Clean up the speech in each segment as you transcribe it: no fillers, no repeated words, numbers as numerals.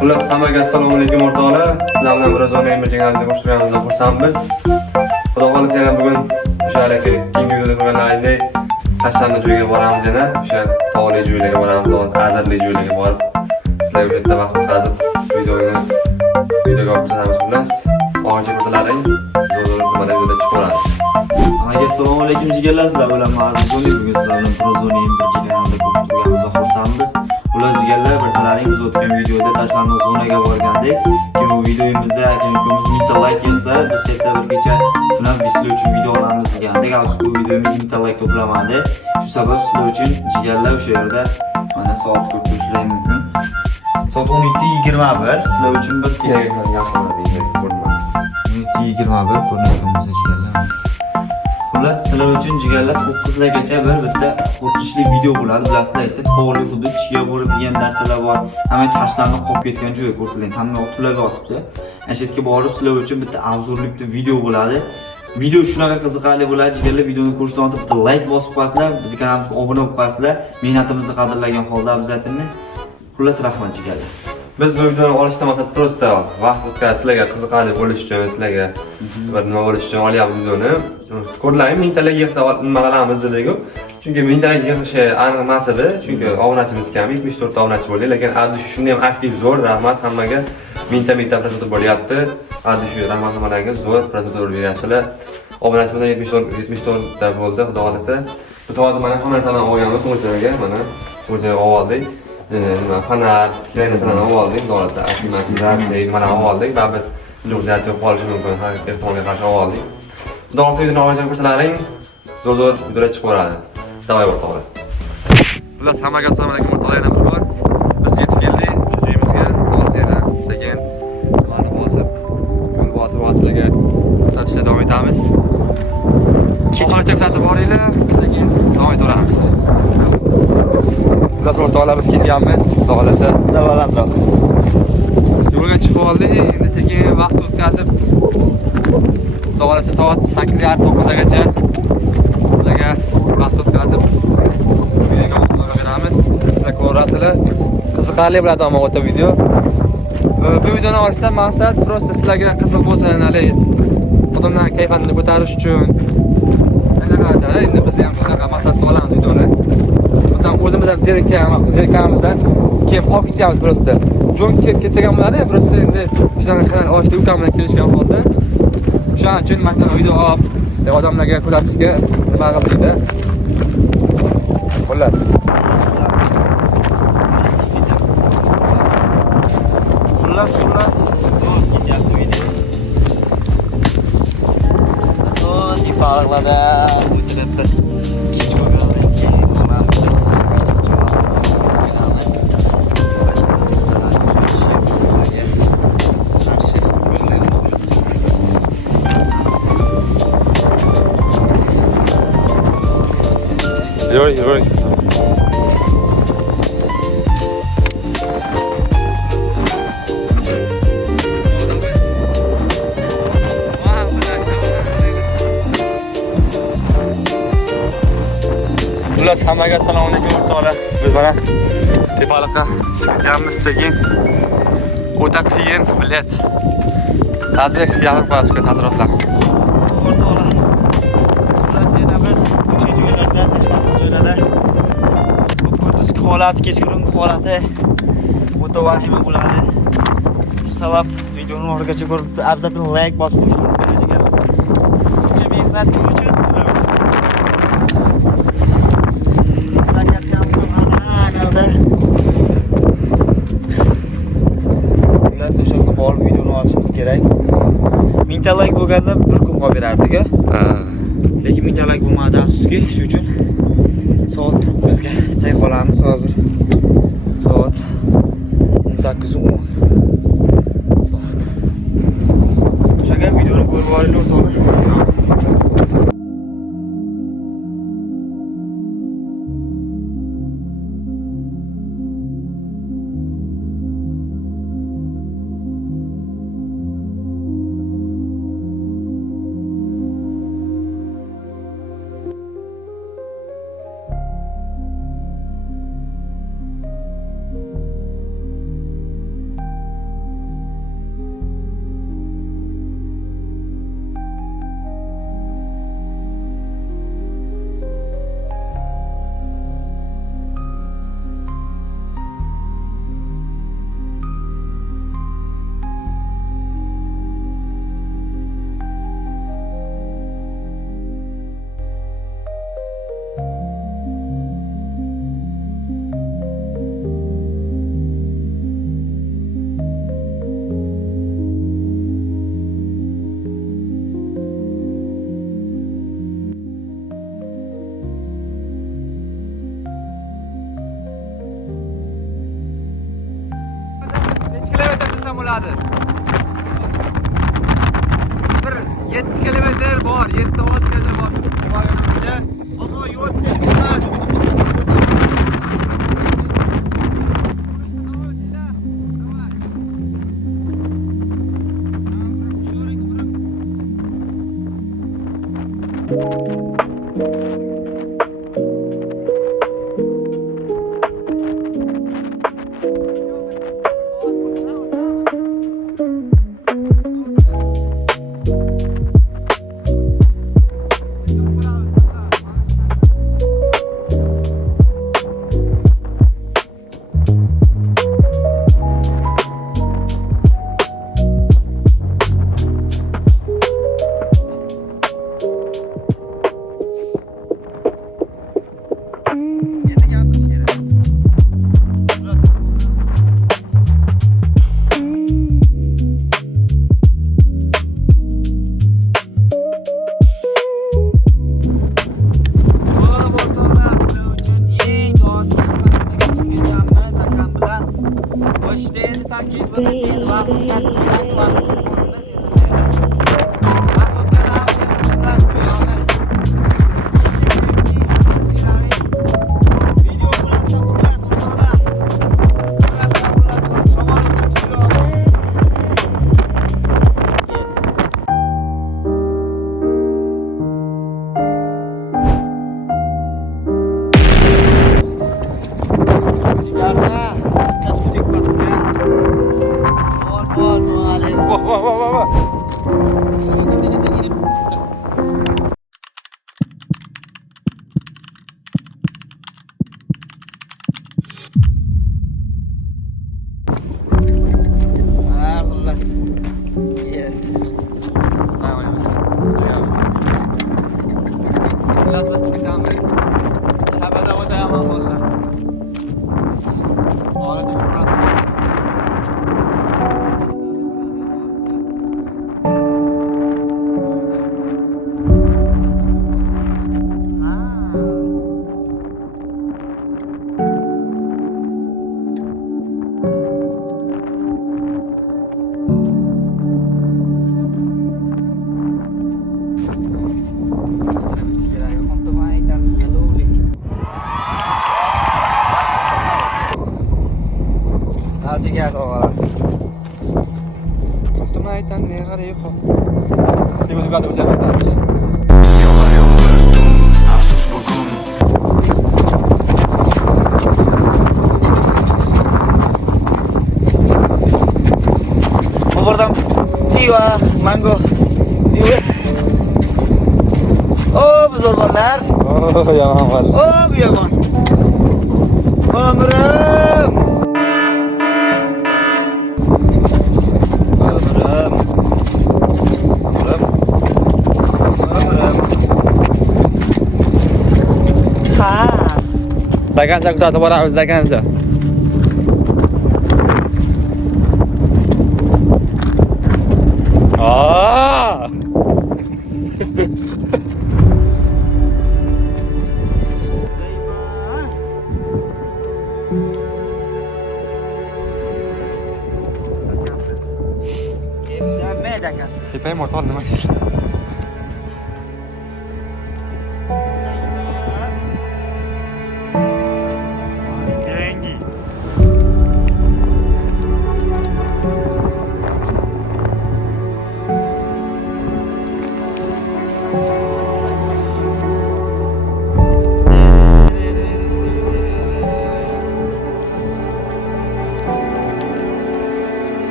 Xullas hammaga assalomu alaykum o'rtoqlar. Sizlar bilan biroz o'ynaymiz deganimizda qo'shilganimizda xursandmiz. Xudo xolisa yana bugun o'sha keyingi videoda ko'rganlaringdek Tashlandiq joyga boramiz yana. O'sha tog'li joylarga boramiz, azarli joylarga borib sizlarga bitta vaqt o'tkazib videoga ko'rsatamiz xullas. Og'acha ko'rsalaring zo'r nimada videoda chiqib qoladi. Assalomu alaykum jigarlar, sizlar bilan ma'zur bo'ling. Bugun sizlar bilan prozoniy bir jigarlarni ko'rib turganimizda xursandmiz. Xullas jigarlar, birsalaring biz o'tgan videoda tashlandiq zonaga borgandik. Keyin bu videomizda akamiko'miz 1000 like kelsa, biz yerda bir kecha tunab sizlar uchun video olamiz degandik. Afsus bu videomiz 1000 like to'plamadi. Shu sabab sizlar uchun jigarlar o'sha yerda mana soat ko'p ko'rishlari mumkin. Soat 12:21 sizlar uchun bir kerakli yaxshi bo'ladi ko'rmang. 12:21 ko'rayotganmiz jigarlar. Xullas sizlar uchun jigarlar 9 gacha bir bitta qo'rqinchli video bo'ladi. Bilasizlar, aytdi, tog'li hudud, kishiga boradigan narsalar bor. Hamma tashlandiq qolib ketgan joy ko'rsating, hamma o'tib yotibdi. Ana shu yerga borib sizlar uchun bitta obzorli bitta video bo'ladi. Video shunaqa qiziqarli bo'ladi jigarlar. Videoni ko'rishdan oldin bitta like bosib qo'yasizlar, bizga kanalimizga obuna bo'lib qo'yasizlar. Mehnatimizni qadrlagan holda obzorni. Xullas rahmat jigarlar. Biz bu videoni olishdan maqsad prosta vaqt o'tkazib sizlarga qiziqarli bo'lish uchun, sizlarga bir nima bo'lish uchun olyapmiz videoni. Ko'rlaring, mingtalik yig'sa nima qilamiz dedik-ku. Chunki mingtalik yig'ishi aniq emas edi. Chunki obunachimiz kam, 74 ta obunachi bo'ldi, lekin addi shunday ham aktiv zo'r. Rahmat hammaga. Mingta prototip bo'lyapti. Addi shu rahmatlarga zo'r prototip beryapsizlar. Obunachimiz 74 ta bo'ldi, xudo xolisa. Biz hozir mana hamma narsani olganmiz o'lchaga, mana o'lchaga oldik. Nima fanar, kerak narsalarni oldik, do'rada, akkumulyator, mana oldik, baribir illyuziya yo'q qolishi mumkin, har ehtimolga qarshi oldik. Xudo xolisa videoni olishni ko'rsalaring, zo'r videolar chiqib boradi. Davay o'rtoqlar. Xullas hammaga assalomu alaykum o'rtoqlar, yana bir bor. Biz yetib keldik o'sha joyimizga. Xullas yana sekin nimani bosib, yo'l bosib-bosiblarga ko'rsatishda davom etamiz. Oxirigacha kuzatib boringlar, sekin davom etaveramiz. Xullas o'rtoqlar, biz ketyapmiz. Xudo xolisa balandroq yo'lga chiqib oldik. Endi sekin vaqt o'tkazib, xudo xolisa soat 8:30-9gacha sizlarga vaqt o'tkazib videoga beramiz. Sizlar ko'rasizlar. Qiziqarli bo'ladi ammo o'ta video. Bu videoni olishdan maqsad prosta sizlarga qiziq bo'lsin, hali odamlar kayfiyatini ko'tarish uchun. Endi biz ham shunaqa maqsadda olamiz videoni. Biz ham o'zimiz ham zerikkamizdan keyin qolib ketyapmiz prosta. Jon kelib ketsak ham bo'ladi, prosta endi shunaqa kanal ochdi, ukam bilan kelishgan holda. Shuning uchun mana video olib odamlarga ko'rsatishga nima qildikda. Xullas. Xullas. Zo'r ketyapti video. Zo'r ifodalarda o'tirib bir ish ko'rgandan keyin onamiz Yürü. Xullas hammaga assalomu alaykum o'rtoqlar. Biz mana tepaliqqa ketyapmiz sekin. O'ta qiyin bilet. Azbek yaqin qo'yasiz ta'sirotlar. o'rtoqlar. Xullas yana biz o'sha joylarda tashlandiq joylarda bu kunduzgi holat, kechqurungi holati o'ta vahima bo'ladi. Shu sabab videoni oxirigacha ko'rib, obzorni like bosib qo'yish kerak. Ko'pchilik mehnat uchun sizlar uchun. Xullas o'sha yerga borib videoni olishimiz kerak. 1000 like bo'lganda bir kun qolib berardik-a. Lekin 1000 like bo'lmadi afsuski. Shuning uchun soat 9 ga chay qolamiz hozir. Soat 18:10. Soat. O'shaga videoni ko'rib oringlar o'rtoqlar. bo'ladi. Bir 7 kilometr bor, 7-6 kilometr bor. Borganimizcha, ammo yo'l emas. Buradan piva, mango. Oh, bu zorbalar. Oh, yaman valla. Oh, bu yaman. Ömrüm. Ha. Dagancha kuzatib boramiz, dagancha. Aa! Tepeye motor nima? Dengi.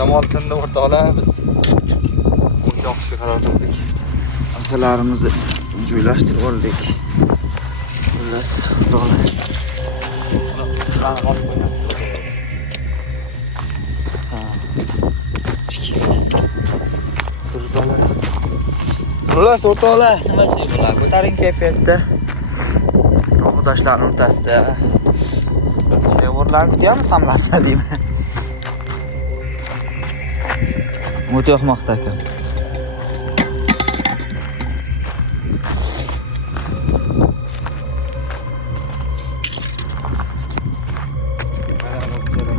Shamol tindi o'rtoqlar, biz o'rtoqqa qaror qildik. Narsalarimizni joylashtirib oldik. Xullas, o'rtoqlar. Xullas, o'rtoqlar, nima şey bo'ladi? Ko'taring kayfiyatda. O'qitashlarning o'rtasida. Devorlarni tutamiz hammasini deyman. O'ta yoqmoqda ekan.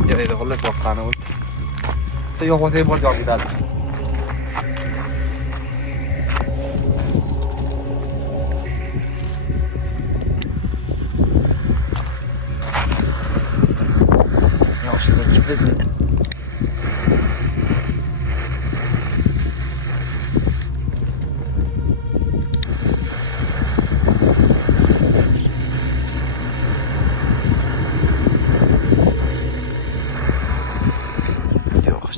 Yerda xullas boqqani o'l. Yo'q bo'lsa ham bo'lib ketadi. Yoshlik bizni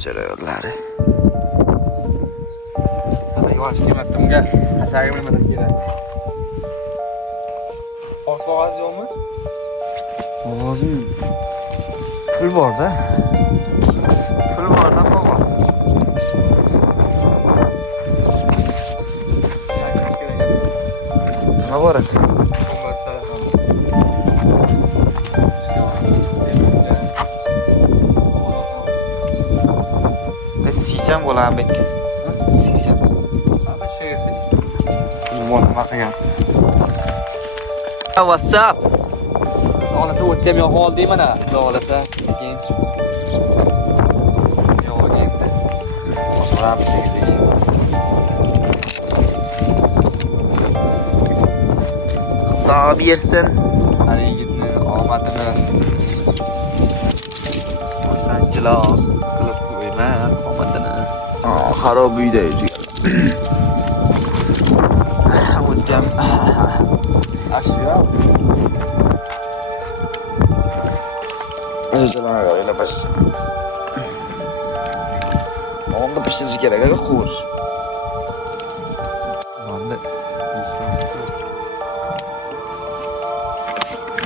jarayonlari. Yosh kelmatimga, hashaga bilmadim kerak. Qog'oz yo'qmi? Qog'ozim pul bor-da. Pul bor-da qog'oz. Nima bor ekan? Sicham bo'larmi bet? Sicham. Apa chegasi? Limon nima qilgan? What's up? Olasa o'tdam yo'q oldi mana. Olasa sekin. Yo'q endi. O'tiramiz sekin. Xudo bersin. Har yigitni omadini. Sanchilar qilib qo'yma omadini. Xarob uyda o'tgan. Ashyo. O'zlaringga qaranglar bas. Onda pishirish kerak, qo'yish. Onda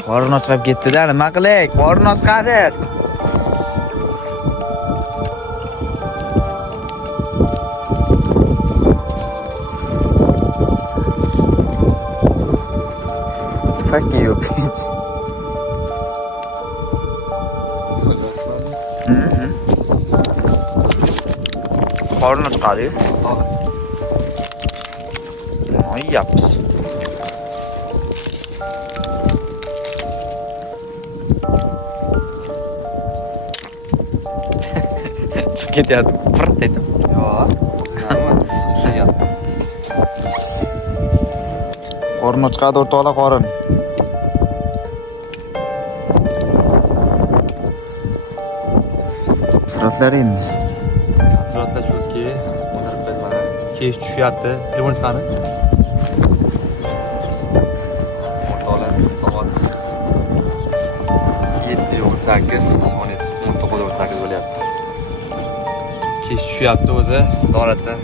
Qorin ochib ketdi-da, nima qilay? Qorin ochqadi. Fuck you, bitch. Qorin ochqadi. Nima yapız? Çık ketyapti. Pırt dedim. yo'q. Ishlayapti. Qorin ochqadi, o'rtoqlar, qorin. Suratlar endi. Suratlar cho'tki, o'tirib biz mana keyf tushyapti. Telefon chiqadi. O'rtoqlar, soat 7:18, 19:18 bo'lyapti. Keyf tushyapti o'zi, dorasa.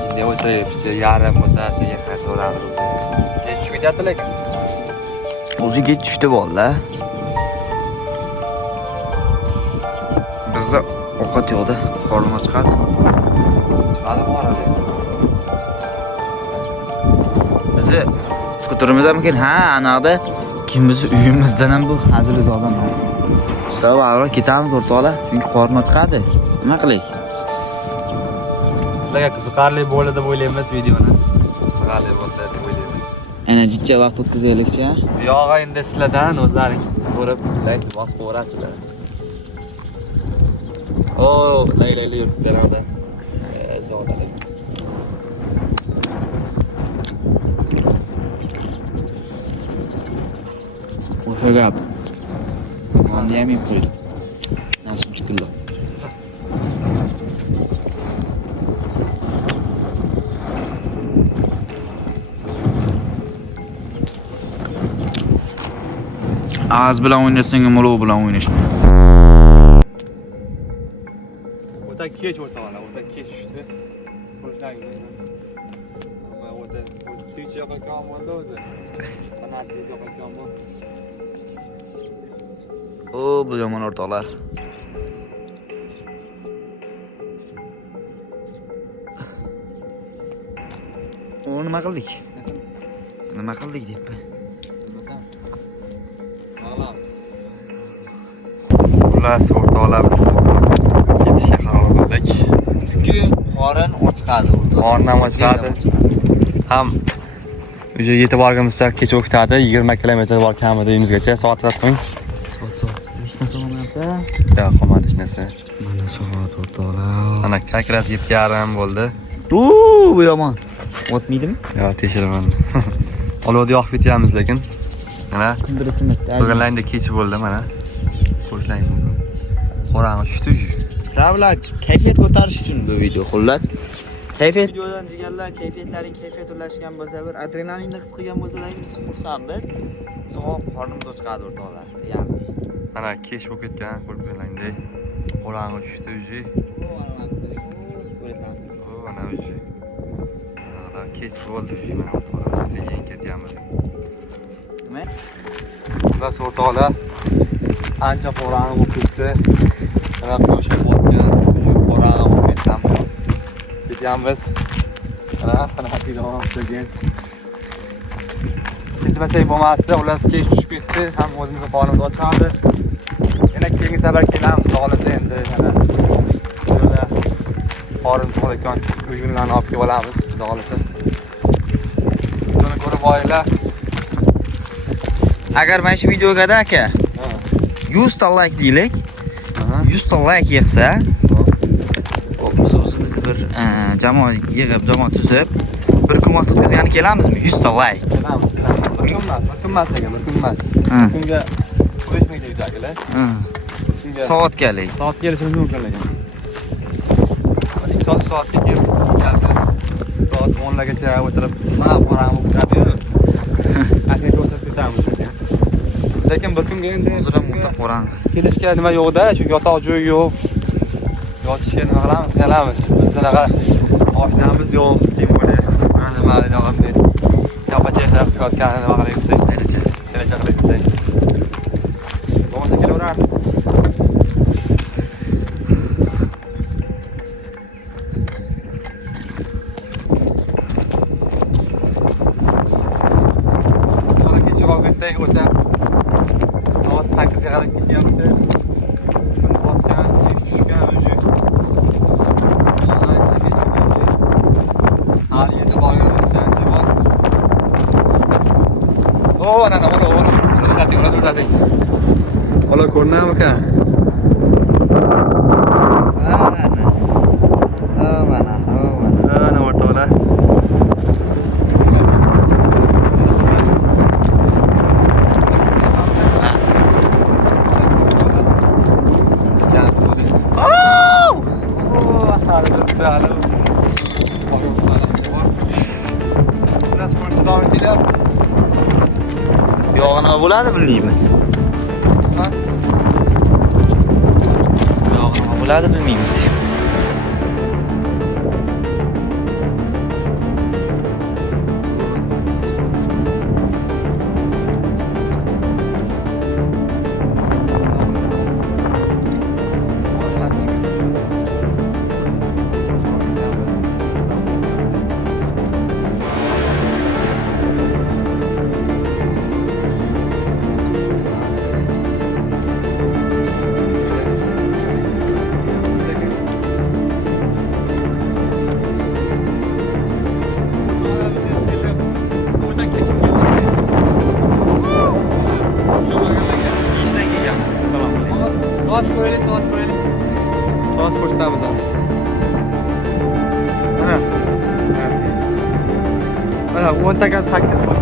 Jinday o'tiribsiz, yarim bo'lsa, sekin qaytaveradi. Keyf tushib ketyapti lekin. O'ziga tushdi bolla. Bizda ovqat yo'qda, qorin ochqadi. Chiqadi boradi. Bizi skuterimizdanmikin? Ha, anaqda kim bizni uyimizdan ham bu hazil odam emas. Sabab avval ketamiz o'rtoqlar, chunki qorin ochqadi. Nima qilay? Sizlarga qiziqarli bo'ladi deb o'ylaymiz videoni. Qiziqarli bo'ldi deb o'ylaymiz. Ana jicha vaqt o'tkazaylikchi. Bu yog'i endi sizlardan o'zlaring ko'rib, like bosib qo'yasizlar. Oh, laylayli yuribdi ana. Zodalik. O'sha gap. Meni ham yeb qo'ydi. Nasim chiqildi. Az bilan o'ynasang, mo'lov bilan o'ynashma. o'ta kech o'rtoqlar, o'ta kech tushdi. Qo'shlaymiz. Amma o'ta switch yoqayotgan bo'ldi o'zi. Qancha yoqayotgan bo'ldi. O, bu yomon o'rtoqlar. O nima qildik? Nima qildik debmi? Bilmasam. Mag'lamiz. Xullas o'rtoqlar biz ketishga qaror qildik. Chunki qorin ochqadi o'rtoq. Qorin ham ochqadi. Ham уже yetib borganimizda kech o'tadi, 20 kilometr bor kamida uyimizgacha. Soat qat qo'ying. Soat. Hech narsa qolmasa. Yo'q, qolmadi hech narsa. Mana soat o'rtoqlar. Ana kakras 7:30 bo'ldi. Bu yomon. O'tmaydimi? Yo'q, tekshiraman. Olovda yoqib ketyapmiz lekin. Mana Kundirasini. Bugunlarda kech bo'ldi mana. Qo'shlang mumkin. Qorong'i tushdi. Sizlar bilan kayfiyat ko'tarish uchun bu video. Xullas, kayfiyat videodan jigarlar, kayfiyat ulashgan bo'lsa, bir adrenalinni his qilgan bo'lsalaringiz xursandmiz. So'ng qornimiz ochqadi o'rtoqlar. Ya'ni. Mana kech bo'lib ketgan, ko'rib turgandek. Qorong'i tushdi. Mana o'zi. Mana kech bo'ldi. Mana o'rtoqlar sekin ketyapmiz. Nima? Xullas o'rtoqlar ancha qorong'i bo'lib ketdi. Mana qo'sha botgan, qorong'i bo'lib ketdi. Ketyapmiz. Mana bilan sekin. Ketmasak bo'lmasdi, ular kech tushib ketdi, ham o'zimizni qornimiz ochadi. Yana keyingi safar kelamiz, xohlasa endi mana yo'lda qorin to'layotgan ujunlarni olib kelib olamiz, xudo xohlasa. Buni ko'rib olinglar. Agar mana shu videoga aka 100 ta like deylik. 100 ta like yig'sa, biz o'zimizni bir jamoa yig'ib, jamoa tuzib, bir kun vaqt o'tkazgani kelamizmi? 100 ta like. Kelamiz. Bir kun emas degan, bir kun emas. Kunga 5 ming deydilar. Soatgalik. Soat kelishimiz mumkin lekin. 2 soatga kelib kelsa, soat 10 largacha o'tirib, mana qorong'i o'tiradi. Aka o'tirib ketamiz. Lekin bir kunga endi Hozir ham o'ta qorong'i. kelishga nima yo'q-da, chunki yotoq joy yo'q. Yotishga nima qilamiz? Bizda naqa oshnamiz yo'q, kim bo'li. Mana nima deyapti. Yopacha esa yotganini nima qilaylik desak, kelajak qilaylik desak. Bo'lmasa kelaverardi. Mana kechib olganday o'ta soat 8 ga qarab ketyapti. Kun botgan, tushgan o'zi. Hali yetib olganimizdan javob. Ana uzating. Ola ko'rinami aka? Mana. Ana o'rtoqlar. Yog'i nima bo'ladi bilmaymiz. Yog'i nima bo'ladi bilmaymiz. Soat ko'raylik. Soat ko'rsatamiz ham. Mana 10 ta kam 8 bor.